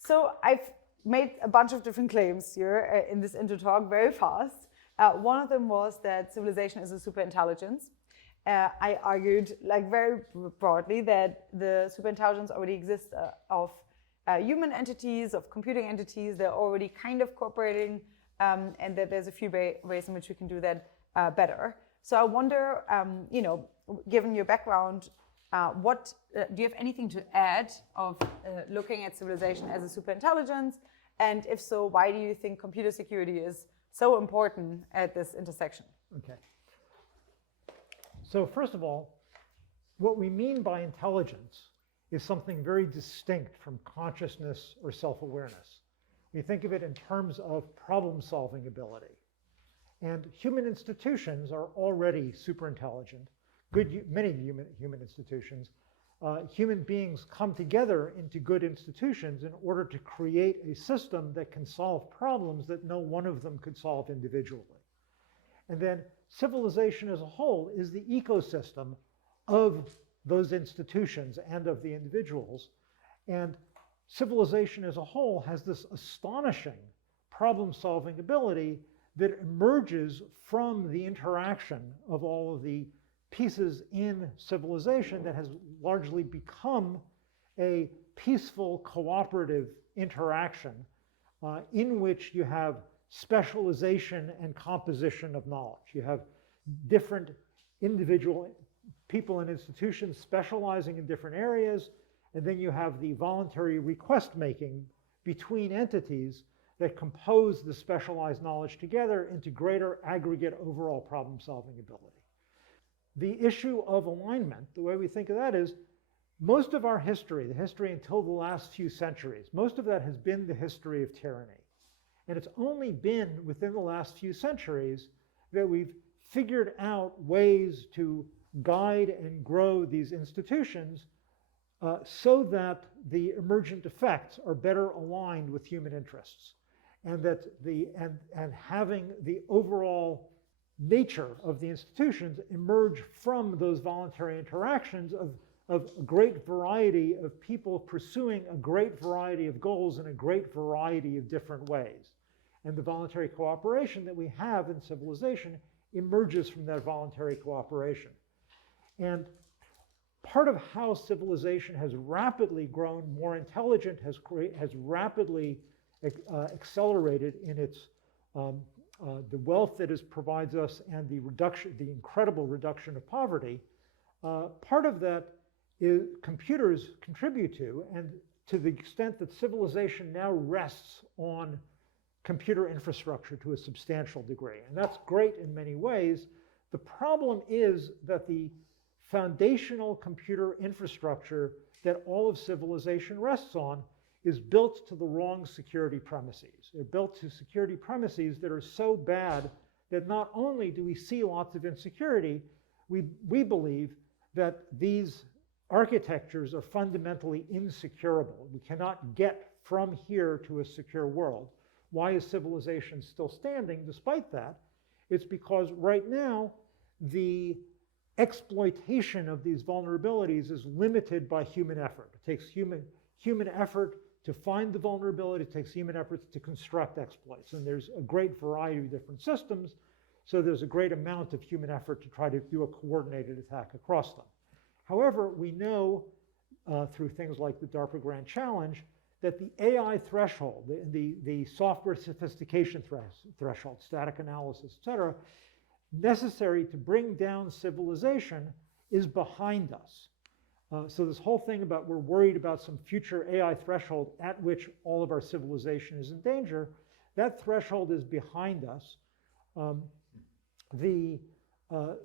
So I've made a bunch of different claims here in this intro talk very fast. One of them was that civilization is a superintelligence. I argued, like very broadly, that the superintelligence already exists of human entities, of computing entities. They're already kind of cooperating, and that there's a few ways in which we can do that better. So I wonder, given your background, what do you have anything to add of looking at civilization as a superintelligence? And if so, why do you think computer security is so important at this intersection? Okay. So first of all, what we mean by intelligence is something very distinct from consciousness or self-awareness. We think of it in terms of problem-solving ability. And human institutions are already superintelligent. Many human institutions. Human beings come together into good institutions in order to create a system that can solve problems that no one of them could solve individually. And then civilization as a whole is the ecosystem of those institutions and of the individuals. And civilization as a whole has this astonishing problem-solving ability that emerges from the interaction of all of the pieces in civilization that has largely become a peaceful, cooperative interaction in which you have specialization and composition of knowledge. You have different individual people and institutions specializing in different areas, and then you have the voluntary request making between entities that compose the specialized knowledge together into greater aggregate overall problem-solving ability. The issue of alignment, the way we think of that is, most of our history, the history until the last few centuries, most of that has been the history of tyranny. And it's only been within the last few centuries that we've figured out ways to guide and grow these institutions so that the emergent effects are better aligned with human interests. And that and having the overall nature of the institutions emerge from those voluntary interactions of a great variety of people pursuing a great variety of goals in a great variety of different ways. And the voluntary cooperation that we have in civilization emerges from that voluntary cooperation. And part of how civilization has rapidly grown more intelligent, has rapidly accelerated in its the wealth that it provides us and the incredible reduction of poverty, part of that is computers contribute to, and to the extent that civilization now rests on computer infrastructure to a substantial degree. And that's great in many ways. The problem is that the foundational computer infrastructure that all of civilization rests on is built to the wrong security premises. They're built to security premises that are so bad that not only do we see lots of insecurity, we believe that these architectures are fundamentally insecurable. We cannot get from here to a secure world. Why is civilization still standing despite that? It's because right now the exploitation of these vulnerabilities is limited by human effort. It takes human effort to find the vulnerability. It takes human efforts to construct exploits. And there's a great variety of different systems, so there's a great amount of human effort to try to do a coordinated attack across them. However, we know through things like the DARPA Grand Challenge that the AI threshold, the software sophistication threshold, static analysis, et cetera, necessary to bring down civilization is behind us. So this whole thing about we're worried about some future AI threshold at which all of our civilization is in danger, that threshold is behind us.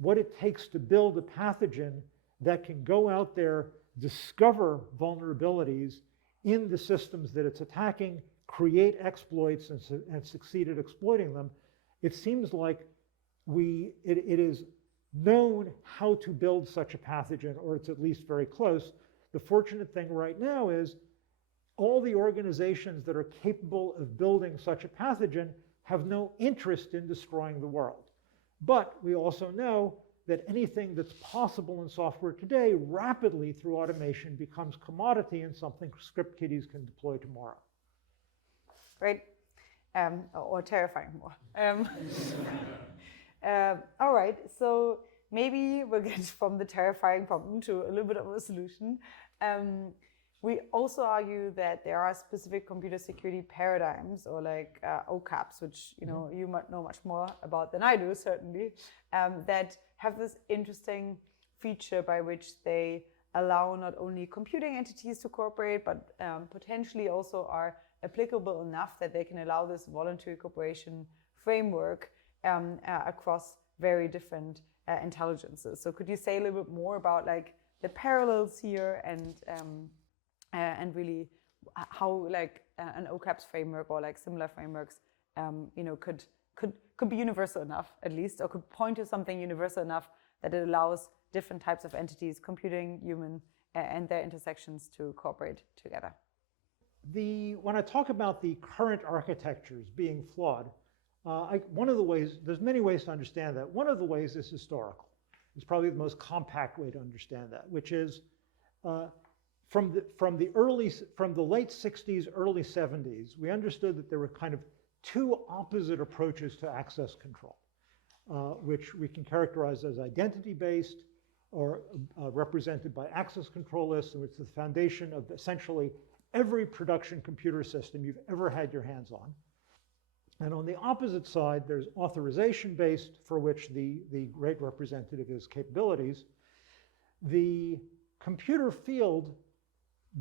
What it takes to build a pathogen that can go out there, discover vulnerabilities in the systems that it's attacking, create exploits and succeed at exploiting them, it seems like it is known how to build such a pathogen, or it's at least very close. The fortunate thing right now is all the organizations that are capable of building such a pathogen have no interest in destroying the world. But we also know that anything that's possible in software today rapidly through automation becomes commodity and something script kiddies can deploy tomorrow. Great. Or terrifying more. All right, so maybe we'll get from the terrifying problem to a little bit of a solution. We also argue that there are specific computer security paradigms, or like OCAPs, which you might know much more about than I do, certainly, that have this interesting feature by which they allow not only computing entities to cooperate, but potentially also are applicable enough that they can allow this voluntary cooperation framework across very different intelligences. So could you say a little bit more about like the parallels here and really how like an OCAPS framework or like similar frameworks could be universal enough, at least, or could point to something universal enough that it allows different types of entities, computing, human, and their intersections to cooperate together? When I talk about the current architectures being flawed, one of the ways, there's many ways to understand that. One of the ways is historical. It's probably the most compact way to understand that, which is from the late 60s, early 70s, we understood that there were kind of two opposite approaches to access control, which we can characterize as identity-based or represented by access control lists, and which is the foundation of essentially every production computer system you've ever had your hands on. And on the opposite side, there's authorization-based, for which the great representative is capabilities. The computer field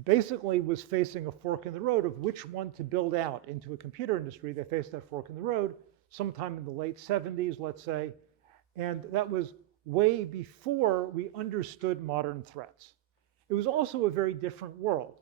basically was facing a fork in the road of which one to build out into a computer industry. They faced that fork in the road sometime in the late 70s, let's say, and that was way before we understood modern threats. It was also a very different world.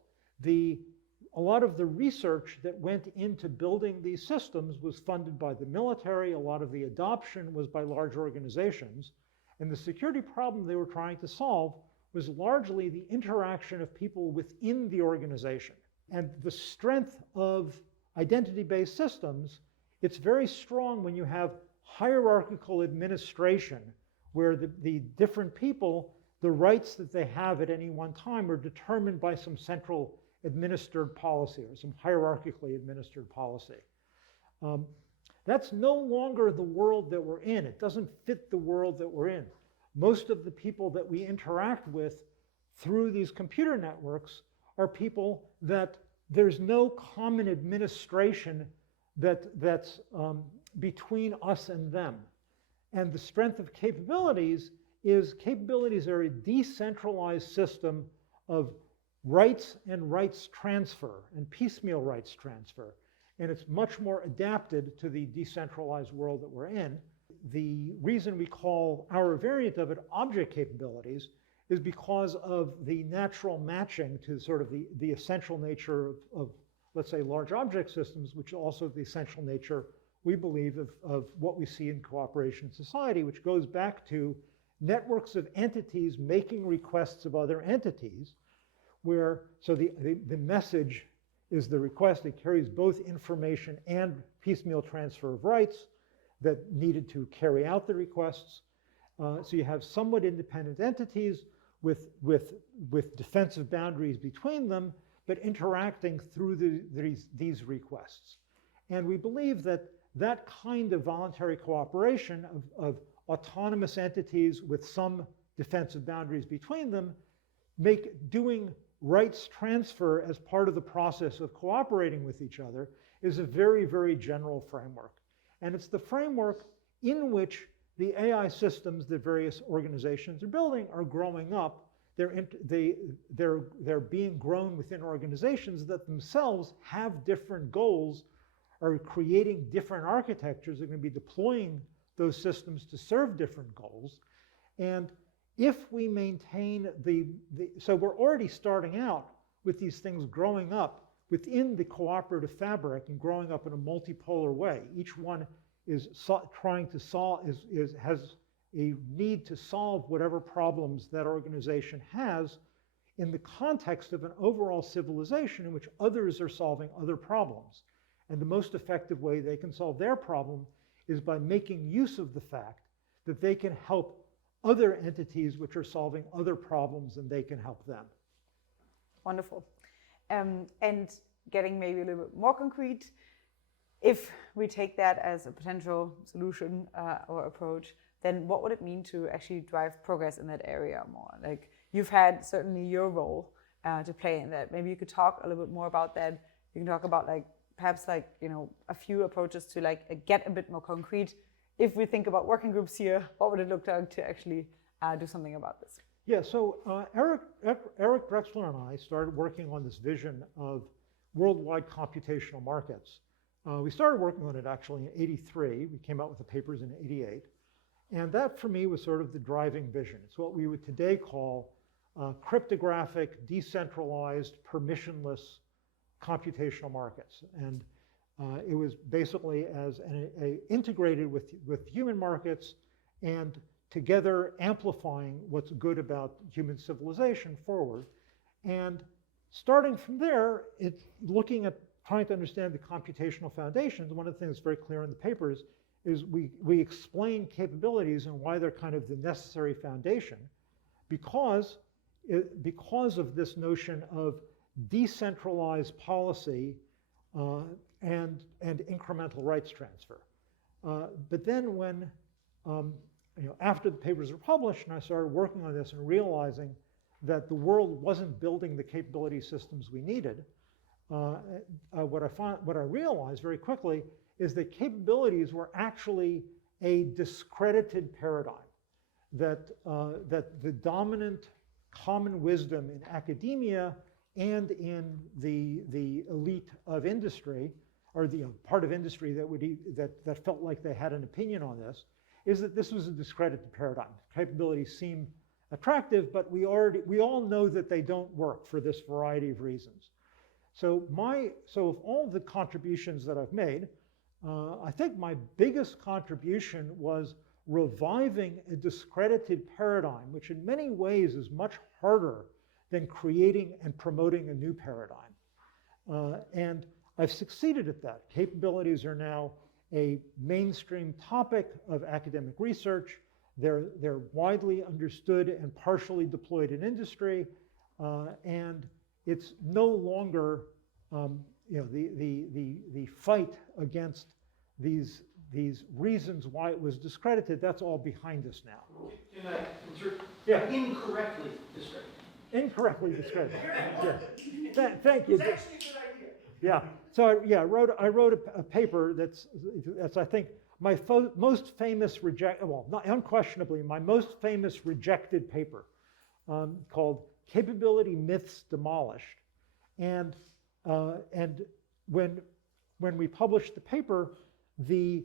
A lot of the research that went into building these systems was funded by the military. A lot of the adoption was by large organizations. And the security problem they were trying to solve was largely the interaction of people within the organization. And the strength of identity-based systems, it's very strong when you have hierarchical administration, where the different people, the rights that they have at any one time are determined by some central administered policy or some hierarchically administered policy. That's no longer the world that we're in. It doesn't fit the world that we're in. Most of the people that we interact with through these computer networks are people that there's no common administration that's between us and them. And the strength of capabilities are a decentralized system of rights and rights transfer and piecemeal rights transfer. And it's much more adapted to the decentralized world that we're in. The reason we call our variant of it object capabilities is because of the natural matching to sort of the essential nature of, let's say, large object systems, which is also the essential nature, we believe, of what we see in cooperation society, which goes back to networks of entities making requests of other entities, so the message is the request. It carries both information and piecemeal transfer of rights that needed to carry out the requests. So you have somewhat independent entities with defensive boundaries between them, but interacting through these requests. And we believe that that kind of voluntary cooperation of autonomous entities with some defensive boundaries between them doing rights transfer as part of the process of cooperating with each other is a very, very general framework. And it's the framework in which the AI systems that various organizations are building are growing up. They're being grown within organizations that themselves have different goals, are creating different architectures, are going to be deploying those systems to serve different goals. And if we maintain so we're already starting out with these things growing up within the cooperative fabric and growing up in a multipolar way. Each one is trying to has a need to solve whatever problems that organization has in the context of an overall civilization in which others are solving other problems. And the most effective way they can solve their problem is by making use of the fact that they can help other entities which are solving other problems, and they can help them. Wonderful. And getting maybe a little bit more concrete, if we take that as a potential solution or approach, then what would it mean to actually drive progress in that area more? Like, you've had certainly your role to play in that. Maybe you could talk a little bit more about that. You can talk about like perhaps like, you know, a few approaches to like get a bit more concrete. If we think about working groups here, what would it look like to actually do something about this? Yeah, so Eric Drexler and I started working on this vision of worldwide computational markets. We started working on it actually in '83. We came out with the papers in '88. And that for me was sort of the driving vision. It's what we would today call cryptographic, decentralized, permissionless computational markets. And it was basically as integrated with human markets and together amplifying what's good about human civilization forward. And starting from there, it's looking at trying to understand the computational foundations. One of the things that's very clear in the papers is we explain capabilities and why they're kind of the necessary foundation because of this notion of decentralized policy and incremental rights transfer. But then when, after the papers were published and I started working on this and realizing that the world wasn't building the capability systems we needed, what I realized very quickly is that capabilities were actually a discredited paradigm, that the dominant common wisdom in academia and in the elite of industry, or the part of industry that felt like they had an opinion on this, is that this was a discredited paradigm. Capabilities seem attractive, but we all know that they don't work for this variety of reasons. So of all the contributions that I've made, I think my biggest contribution was reviving a discredited paradigm, which in many ways is much harder than creating and promoting a new paradigm. And I've succeeded at that. Capabilities are now a mainstream topic of academic research. They're widely understood and partially deployed in industry, and it's no longer the fight against these reasons why it was discredited. That's all behind us now. Can I insert? Yeah. Incorrectly discredited. Incorrectly discredited. Yeah. Thank you. It's actually a good idea. Yeah. So I wrote a paper that's I think my most famous not unquestionably my most famous rejected paper, called "Capability Myths Demolished," and when we published the paper, the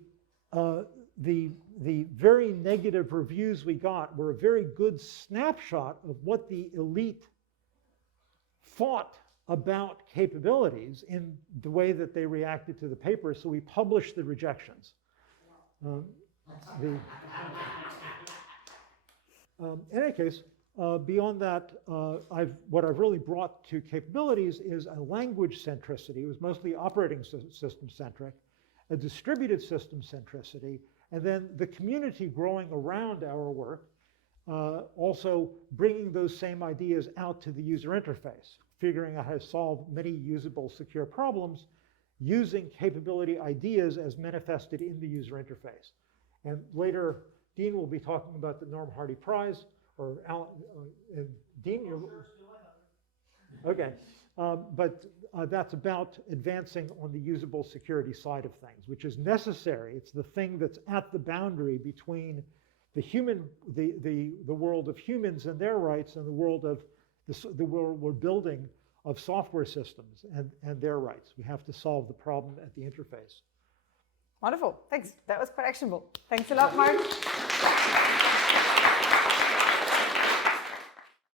very negative reviews we got were a very good snapshot of what the elite thought about capabilities in the way that they reacted to the paper, so we published the rejections. In any case, beyond that, what I've really brought to capabilities is a language centricity. It was mostly operating system centric, a distributed system centricity, and then the community growing around our work, also bringing those same ideas out to the user interface, figuring out how to solve many usable, secure problems using capability ideas as manifested in the user interface. And later, Dean will be talking about the Norm Hardy Prize, or Alan, Dean, you're... Okay, but that's about advancing on the usable security side of things, which is necessary. It's the thing that's at the boundary between the world of humans and their rights and the world of the world we're building of software systems and their rights. We have to solve the problem at the interface. Wonderful, thanks. That was quite actionable. Thanks a lot, Mark.